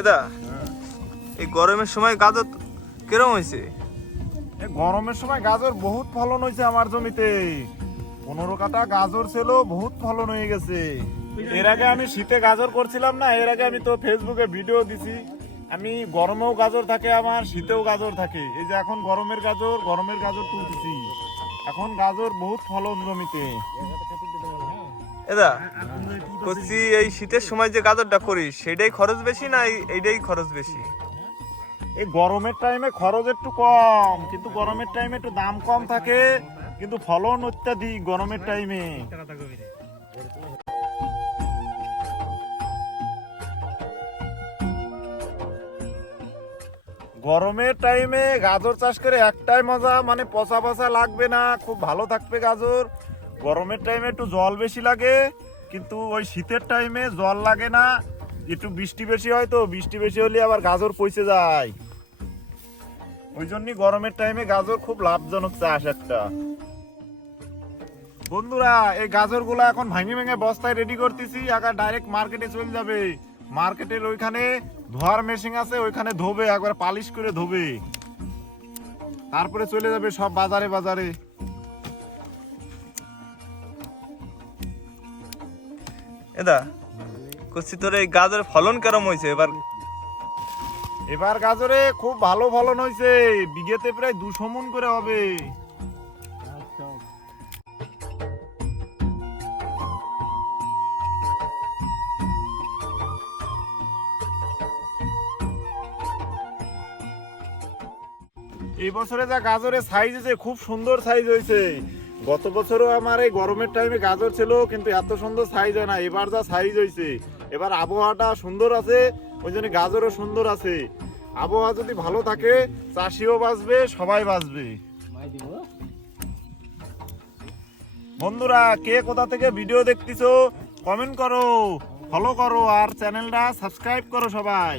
এদা এই গরমের সময় গাজর কিরম হয়েছে? গরমের সময় গাজর বহুত ফলন হয়েছে আমার জমিতে। 15 কাঠা গাজর ছিল, বহুত ফলন হয়ে গেছে। এর আগে আমি শীতে গাজর করছিলাম না, এর আগে আমি তো ফেসবুকে ভিডিও দিছি। আমি গরমেও গাজর থাকে, আমার শীতেও গাজর থাকে। এই যে এখন গরমের গাজর তুলতেছি। এখন গাজর বহুত ফলন জমিতে। এদা করছি এই শীতের সময় যে গাজরটা করিস সেটাই খরচ বেশি না এইটাই খরচ বেশি? এই গরমের টাইমে খরচ একটু কম, কিন্তু গরমের টাইমে একটু দাম কম থাকে, কিন্তু ফলন অত্যাধিক গরমের টাইমে। গরমের টাইমে গাজর চাষ করে একটাই মজা, মানে পচা পচা লাগবে না, খুব ভালো থাকবে গাজর। গরমের টাইমে একটু জল বেশি লাগে, কিন্তু ওই শীতের টাইমে জল লাগে না। একটু বৃষ্টি বেশি হয়, তো বৃষ্টি বেশি হলে আবার গাজর পচে যায়। ওই জন্যই গরমের টাইমে গাজর খুব লাভজনক চাষ একটা। বন্ধুরা, এই গাজর গুলা এখন ভাঙে ভেঙে বস্তায় রেডি করতেছি, আগে ডাইরেক্ট মার্কেটে চলে যাবে। মার্কেটের ওইখানে ধোয়ার মেশিন আছে, ওইখানে ধোবে, একবার পালিশ করে ধোবে, তারপরে চলে যাবে সব বাজারে বাজারে। এদা করছি তোর এই গাজরের ফলন কেরম হয়েছে এবার? এবার গাজরে খুব ভালো ফলন হয়েছে, বিঘেতে প্রায় 200 মণ করে হবে। এই বছরে যা গাজরের সাইজ হয়েছে, খুব সুন্দর সাইজ হয়েছে। গত বছরও আমার এই গরমের টাইমে গাজর ছিল, কিন্তু এত সুন্দর সাইজ হয় না। এবার যা সাইজ হয়েছে, এবার আবহাওয়াটা সুন্দর আছে, ওই জন্য গাজরও সুন্দর আছে। আবহাওয়া যদি ভালো থাকে, চাষিও বাঁচবে, সবাই বাঁচবে। বন্ধুরা, কে কোথা থেকে ভিডিও দেখতেছো কমেন্ট করো, ফলো করো, আর চ্যানেলটা সাবস্ক্রাইব করো সবাই।